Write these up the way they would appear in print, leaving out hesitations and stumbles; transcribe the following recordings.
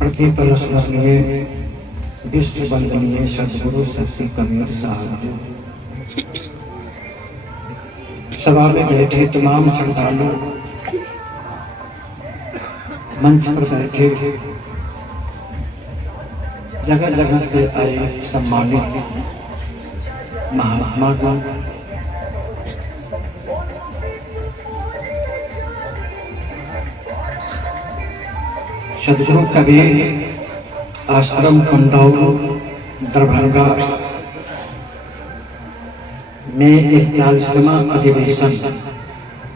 प्रतिपरस्मरणीय विश्व वंदनीय सदगुरु शक्ति कबीर साहब सभा में बैठे तमाम श्रद्धालु, मंच पर बैठे जगह जगह से आए सम्मानित महात्मा गण, सदगुरु कबीर आश्रम कुंडौल दरभंगा में 41वां अधिवेशन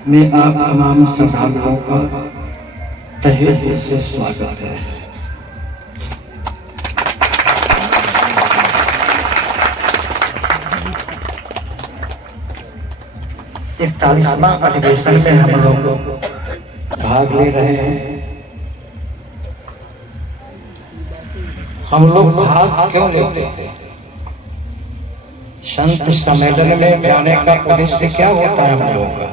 में आप तमाम श्रद्धालुओं का तहे दिल से स्वागत है। इकतालीसवां अधिवेशन में हम लोग भाग ले रहे हैं। हम लोग भाग क्यों लेते हैं? संत सम्मेलन में जाने का उद्देश्य क्या होता है? हम लोग का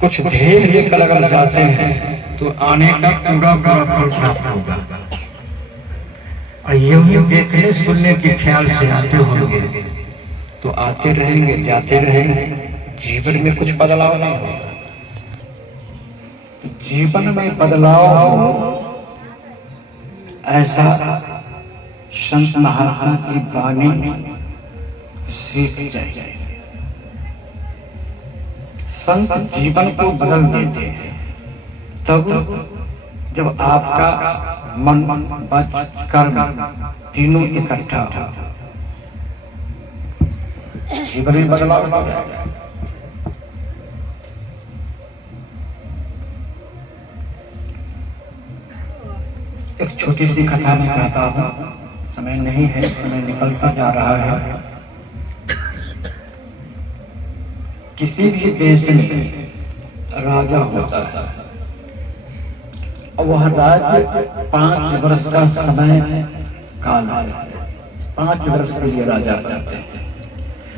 कुछ ध्येय लेकर अगर जाते हैं तो आने का पूरा फल प्राप्त होगा। और यूं देखने सुनने के ख्याल से आते होंगे तो आते रहेंगे, जाते रहेंगे, जीवन में कुछ बदलाव नहीं होगा। जीवन में बदलाव हो ऐसा संत महात्मा की वाणी सीख जाए। संत जीवन को बदल देते हैं तब जब आपका मन वचन कर्म तीनों इकट्ठा हो, जीवन में बदलाव हो जाएगा। एक छोटी सी कथा में कहता हूँ, समय नहीं है, समय निकलता जा रहा है। किसी भी देश में राजा होता है और वह राज्य 5 वर्ष का समय काल है। 5 वर्ष के लिए राजा बनते हैं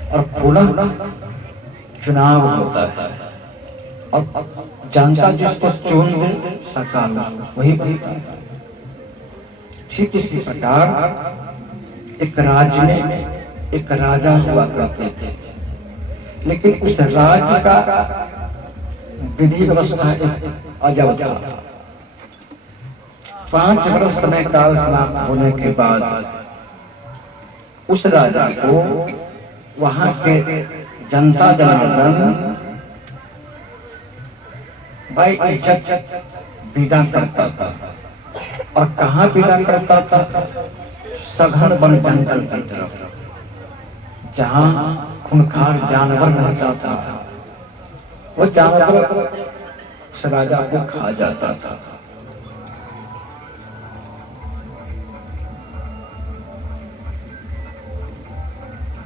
और पुनः चुनाव होता है और जनता जिसको चुन दे सरकार वही बनता है। ठीक इसी प्रकार एक राज्य में एक राजा हुआ करते थे, लेकिन उस राज्य का विधि व्यवस्था एक अजब था। 5 वर्ष समय काल समाप्त होने के बाद उस राजा को वहां के जनता जनार्दन भाई इज्जत विदा करता था। और कहाँ विदा करता था? सघन वन जंगल की तरफ, जहाँ खूंखार जानवर रहता था। वो जानवर उस राजा को खा जाता था।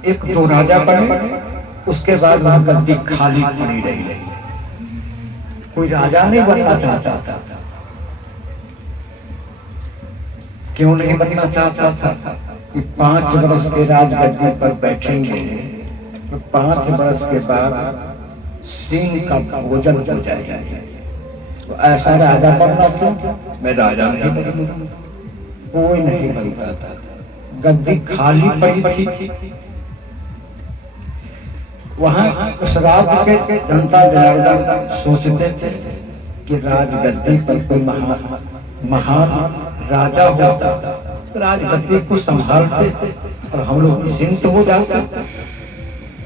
एक दो राजा बने, उसके बाद वह गद्दी खाली पड़ी रही। कोई राजा नहीं बनना चाहता था। क्यों नहीं बनना चाहता था? कि 5 वर्ष के राजगद्दी पर बैठेंगे तो 5 वर्ष के बाद सिंह का भोजन हो जाएगा। तो ऐसा राजा बनना क्यों? मैं राजा नहीं बनूंगा। कोई नहीं बनता था, गद्दी खाली पड़ी थी। वहां उस राज्य के जनता जनार्दन सोचते थे कि राजगद्दी पर कोई महान राजा होता, राजगद्दी को संभालते और हम लोग निश्चिंत हो जाते।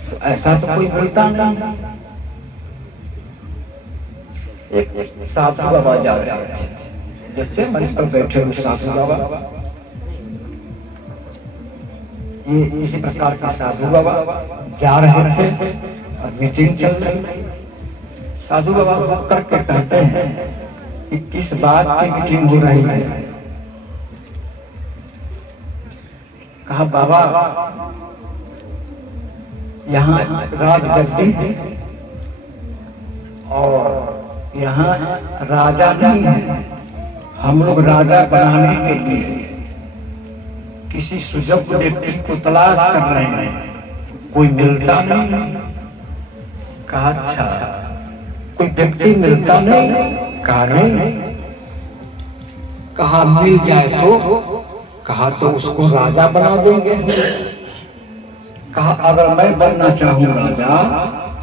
तो ऐसा तो कोई बोलता नहीं। एक साधु बाबा जा रहे थे, देखते मंच पर बैठे हुए साधु बाबा, ये इसी प्रकार का साधु बाबा जा रहे थे और मीटिंग चल रही। साधु बाबा करके कहते हैं कि किस बात की मीटिंग हो रही है? कहा बाबा यहाँ राजगद्दी है और यहाँ राजा नहीं है। हम लोग राजा बनाने के लिए किसी सुजग व्यक्ति को तलाश कर रहे हैं, कोई मिलता नहीं। कहा अच्छा, कोई व्यक्ति मिलता नहीं। कहा नहीं, कहा मिल जाए तो, कहा तो उसको राजा बना देंगे। कहा अगर मैं बनना चाहूं राजा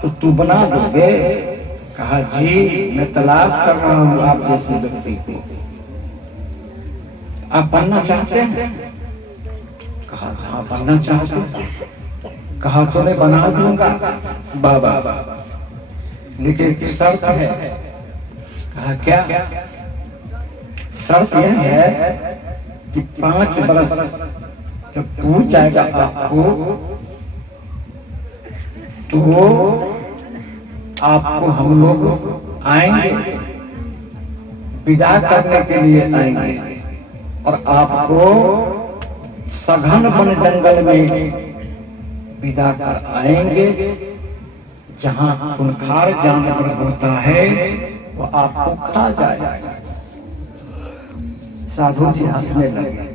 तो तू बना दोगे? कहा जी मैं तलाश कर रहा हूं आप जैसे व्यक्ति को, आप बनना चाहते हैं? कहा हाँ बनना चाहते हैं। कहा तो मैं बना दूंगा बाबा, लेकिन एक शर्त है। कहा क्या? शर्त यह है कि 5 बरस जब पूछ जाएगा आपको तो आपको हम लोग आएंगे, विदा करने के लिए आएंगे और आपको सघन वन जंगल में विदा कर आएंगे। जहां खूंखार जानवर होता है वो आपको खा जाएगा। साधु जी हंसने लगे।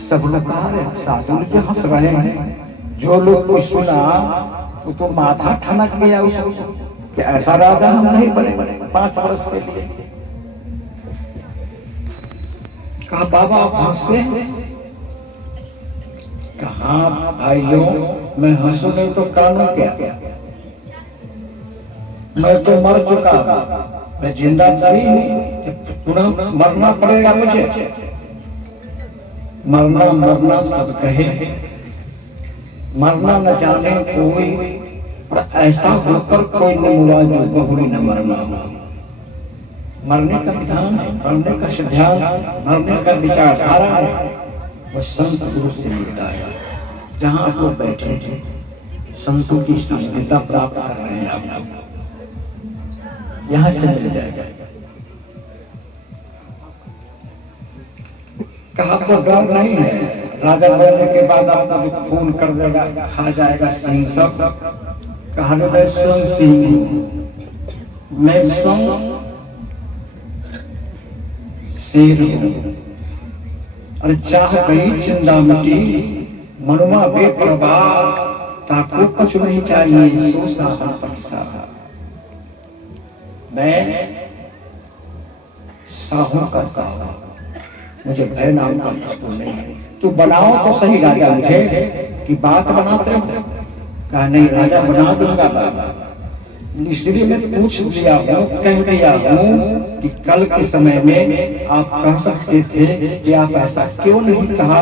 सब लोग कहा रहे, साधु जी हंस रहे हैं। जो लोग को सुना वो तो माथा ठनक गया उसको कि ऐसा राजा हम नहीं बने 5 वर्ष के लिए। कहा बाबा आप हंसते हैं? कहा भाइयों मैं हंसू नहीं तो कानून क्या? मैं तो मर चुका हूं, मैं जिंदा थी नहीं, पुनः मरना पड़ेगा मुझे। मरना मरना सब कहे, मरना न जाने कोई, पर ऐसा होकर कोई न मुआ जो बहुरी न मरना। मरने का विधान है, मरने का सिद्धांत, मरने का विचारधारा है, वो संत गुरु से मिलता है। जहां आप लोग बैठे थे संतों की संहिता प्राप्त कर रहे हैं आप, यहां से मिल जाएगा। कहा तो डर नहीं है, राजा बनने के बाद आपका जो खून कर देगा, खा जाएगा सिंह सब। कहा मैं स्वयं सिंह हूं, मैं स्वयं शेर हूं। और चाह गई चिंदा मिटी, मनुआ बेपरवाह, ताको कुछ नहीं चाहिए सोचा पतिसा। मैं साहू का साहू, मुझे भय नाम का वस्तु नहीं है। तू बनाओ तो सही राजा मुझे, कि बात बनाते हो। कहा नहीं राजा बना दूंगा बाबा, इसलिए मैं पूछ लिया हूं, कह दिया हूं कि कल के समय में आप कह सकते थे कि आप ऐसा क्यों नहीं कहा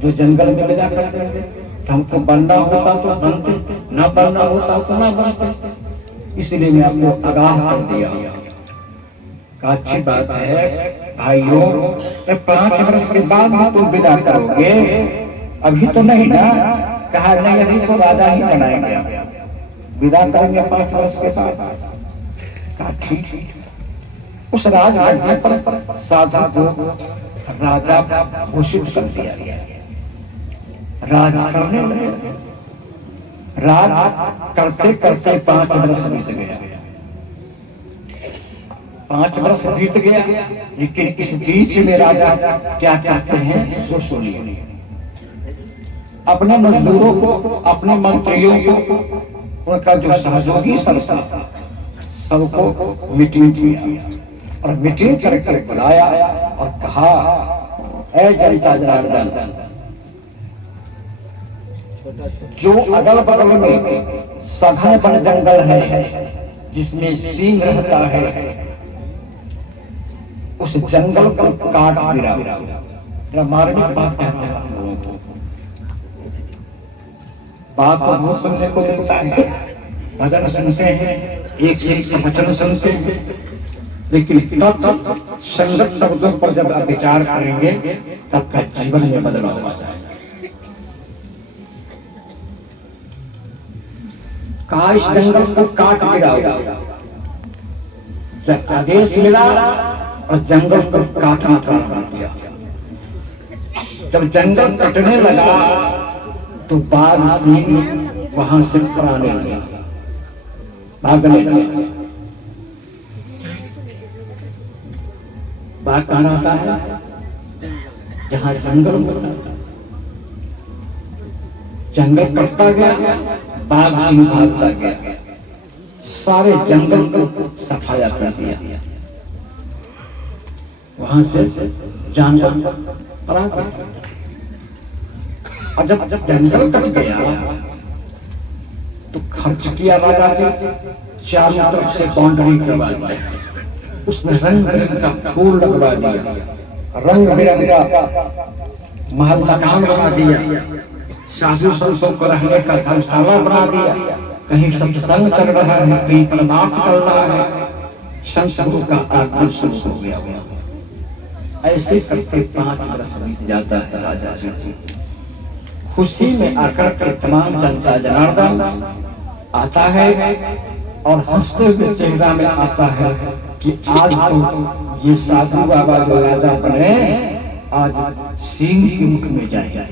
जो जंगल में विदा कर देते। हमको बनना होता तो बनते, ना बनना होता तो ना बनते, इसलिए मैं आपको आगाह कर दिया। अच्छी बात है भाइयों, 5 वर्ष के बाद भी तुम विदा करोगे, अभी तो नहीं ना। कहा नहीं अभी तो राजा ही बनाएंगे, विदा करेंगे 5 वर्ष के बाद। कहा ठीक। उस राजधानी पर साधु को राजा घोषित कर दिया गया। राज करने लगे, राज करते करते 5 वर्ष बीत गया। 5 वर्ष बीत गया, लेकिन इस बीच में राजा क्या कहते हैं सो सुनिए। अपने मजदूरों को, अपने मंत्रियों को, उनका जो सहयोगी सबको मीटिंग किया और मीटिंग करके बुलाया और कहा ऐ जनता जनार्दन, जो अगल बगल में सघन वन जंगल है जिसमें सिंह रहता है, उस जंगल को काट गिरा। मारने की बात कहते हैं लोगों को, बात तो बहुत सुनने को मिलता है, भजन सुनते हैं, एक से एक वचन सुनते हैं, लेकिन तब संगत शब्दों पर जब आप विचार करेंगे तब का जीवन में बदलाव आ जाएगा। कहा इस जंगल को काट गिराओ। जब आदेश मिला और जंगल को काटना प्रारंभ किया। जब जंगल कटने लगा तो बाघ सिंह वहां से पराने लगा, भागने लगा। बाघ कहाँ आता है? जहां जंगल होता है। जंगल कटता गया, बाघ सिंह भागता गया। सारे जंगल को सफाया कर दिया। वहां से जानवर पड़ा गया। और जब जंगल कट गया तो खर्च किया राजा जी, चारों तरफ से बाउंड्री करवा दी, उसमें रंग बिरंग का फूल लगवा दिया, रंग बिरंग का महल मकान बना दिया, साधु संतों को रहने का धर्मशाला बना दिया, कहीं सत्संग चल रहा है, कहीं प्रणाम चल रहा है, संत गुरु का आगमन शुरू हो गया। ऐसे करके 5 वर्ष बीत जाता है। राजा जी खुशी में आकर के तमाम जनता जनार्दन आता है और हंसते हुए चेहरा में आता है कि आज तो ये साधु बाबा जो राजा बने आज सिंह के मुख में जाएंगे।